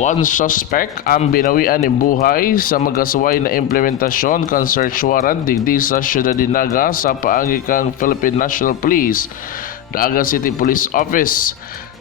One suspect ang binawian ni buhay sa magasway na implementasyon kan search warrant digdi sa Ciudad Dinaga sa paagi kang Philippine National Police, Naga City Police Office.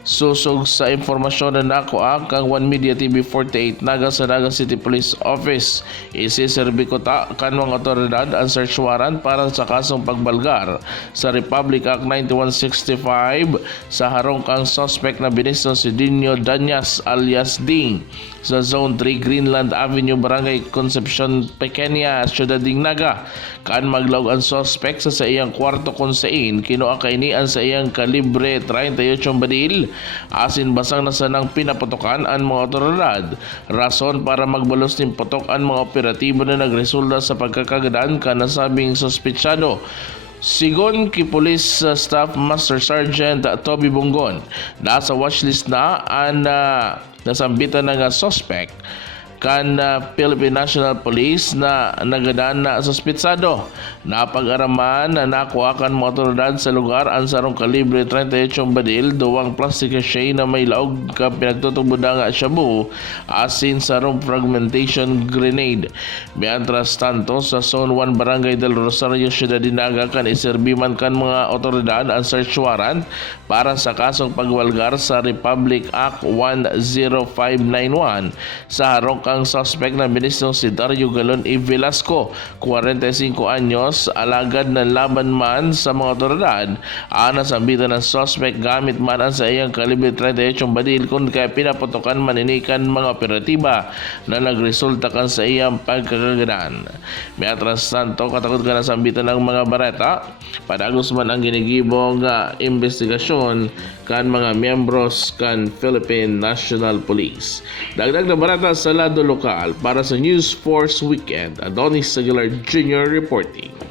Susog sa informasyon na nakuha kang One Media TV 48 Naga sa Naga City Police Office, isiserbi ko ta kan mga otoridad ang search warrant para sa kasong pagbalgar sa Republic Act 9165 sa harong kang suspect na binisto si Dino Danyas alias Ding sa Zone 3 Greenland Avenue, Barangay Concepcion, Pequeña, Ciudad Dinaga. Kan maglaog ang suspect sa iyang kwarto kung saan kinuha kainian sa iyang kalibre 38 badil. Asin basang na sanang pinaputokan ang mga otoridad. Rason para magbalos ng putok ang mga operatibo na nagresulta sa pagkakagadan ka nasabing suspetsado. Sigon kay Police Staff Master Sergeant Toby Bungon, nasa watchlist na ang nasambitan ng suspect kan Philippine National Police na nagadan na suspetsado. Napag-araman na nakuha kan mga otoridad sa lugar ang sarong kalibre 38 badil, duwang plastic sachet na may laog ka pinagtutubuda nga shabu, asin sarong fragmentation grenade. Mientras tanto sa Zone 1 Barangay del Rosario, Ciudad Dinaga kan iserbiman kan mga otoridad ang search warrant para sa kasong pagwalgar sa Republic Act 10591 sa harong ang suspect na ministro si Dario Galon E. Velasco, 45 anyos, alagad ng laban man sa mga otoridad. Nasambitan ng suspect gamit man ang sa iyang kalibre 38 badil kung kaya pinaputokan maninikan mga operatiba na nagresulta kan sa iyang pagkakagadan. Mientras tanto, katakot ka na sambitan ng mga bareta, padagos man ang ginigibong investigasyon kan mga miyembros kan Philippine National Police. Dagdag na bareta sa lado lokal para sa News Force Weekend, Adonis Aguilar Jr. reporting.